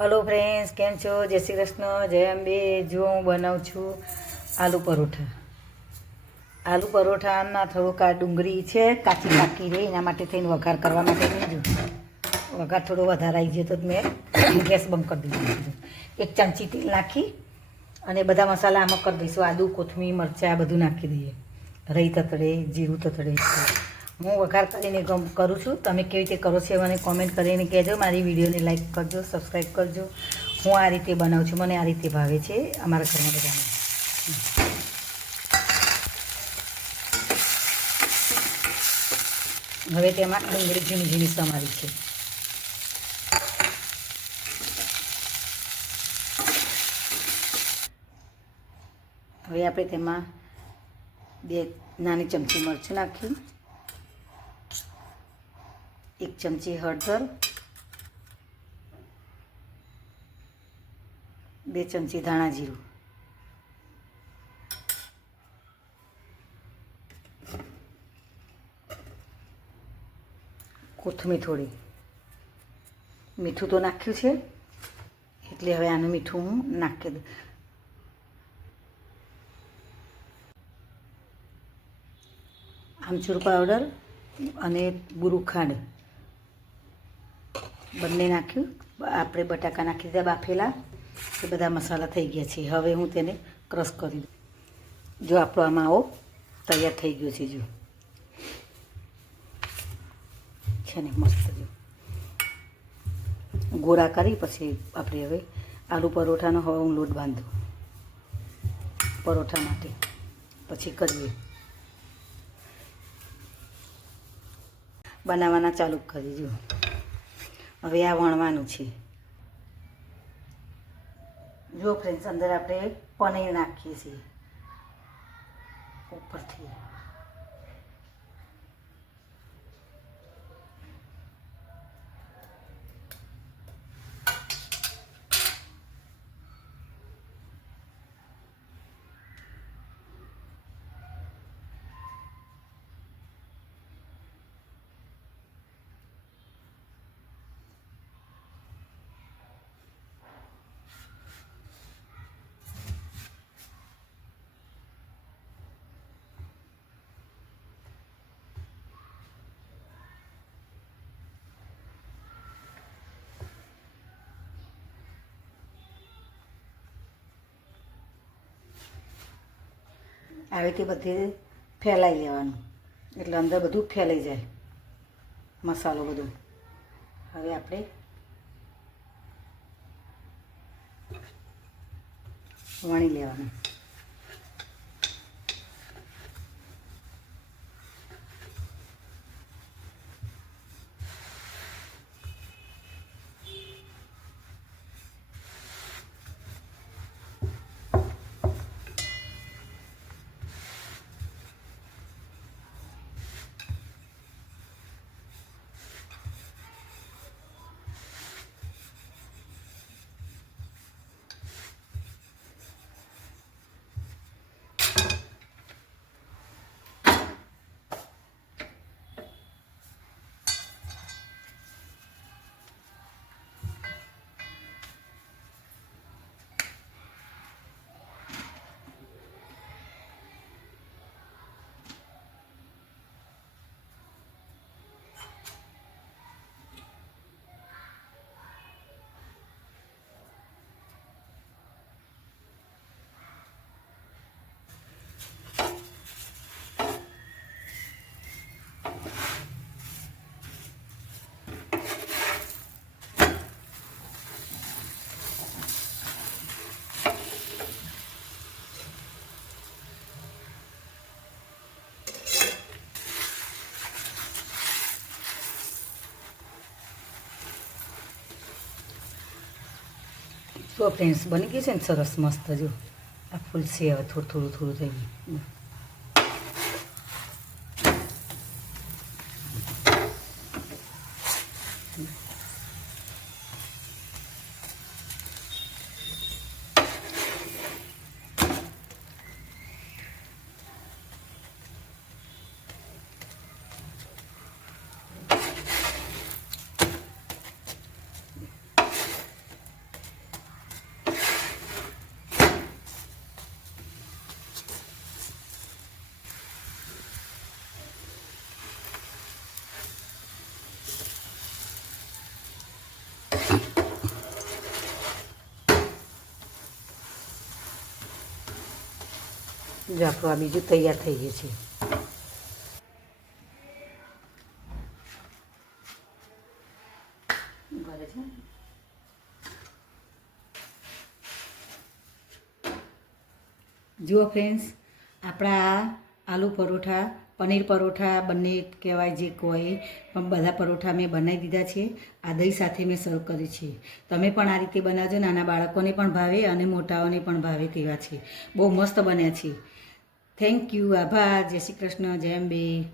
Hello friends, કેમ છો? જય શ્રી કૃષ્ણ, જય અંબે. જો હું બનાવું છું આલુ પરોઠા. આલુ પરોઠાના થોડુંક આ ડુંગળી છે કાચી પાકી રહી, એના માટે થઈને વઘાર કરવા માટે નહીં. વઘાર થોડો વધારે આવી જાય તો મેં ગેસ બંધ કરી દીધું. 1 ચમચી તેલ નાખી અને બધા મસાલા આમાં કરી દઈશું. આદુ, કોથમીર, મરચાં બધું નાખી દઈએ. રહી તતડે, જીરું તતડે. હું વઘાર કરીને કરું છું. તમે કેવી રીતે કરો છો મને કોમેન્ટ કરીને કહેજો. મારી વિડીયોને લાઈક કરજો, સબસ્ક્રાઈબ કરજો. હું આ રીતે બનાવું છું, મને આ રીતે ભાવે છે અમારા ઘરમાં બધાને. હવે તેમાં ડુંગળી ઝીણી ઝીણી સમારી છે. હવે આપણે તેમાં 2 નાની ચમચી મરચું નાખ્યું, 1 ચમચી હળદર, 2 ચમચી ધાણા જીરું, કોથમીર થોડી, મીઠું તો નાખ્યું છે એટલે હવે આનું મીઠું હું નાખી દઉં. આમચૂર પાવડર અને બુરું ખાંડ બંને નાખ્યું. આપણે બટાકા નાખી દીધા બાફેલા. એ બધા મસાલા થઈ ગયા છે. હવે હું તેને ક્રશ કરી દઉં. જો આપણો આ માવો તૈયાર થઈ ગયો છે. જો છે ને મસ્ત. જો ગોળા કરી પછી આપણે હવે આલુ પરોઠાનો હવે હું લોટ બાંધું પરોઠા માટે. પછી કરીએ બનાવવાના ચાલુ કરી. જો હવે આ વણવાનું છે. જો ફ્રેન્ડ્સ, અંદર આપણે પનીર નાખીએ છીએ ઉપરથી. આવી રીતે બધે ફેલાઈ લેવાનું એટલે અંદર બધું ફેલાઈ જાય મસાલો બધો. હવે આપણે વણી લેવાનું. તો ફ્રેન્ડ્સ, બની ગયું છે ને સરસ મસ્ત. જો આ ફૂલ છે. હવે થોડું થોડું થઈ ગયું. જો આપણું આ બીજું તૈયાર થઈ ગયું છે. જુઓ ફ્રેન્ડ્સ, આપણા આલુ પરોઠા, પનીર પરોઠા બંને કહેવાય જે કોઈ, પણ બધા પરોઠા મેં બનાવી દીધા છે. આ દહીં સાથે મેં સર્વ કર્યું છે. તમે પણ આ રીતે બનાવજો. નાના બાળકોને પણ ભાવે અને મોટાઓને પણ ભાવે તેવા છે. બહુ મસ્ત બન્યા છે. Thank you. આભાર. જય શ્રી કૃષ્ણ. જય અંબે.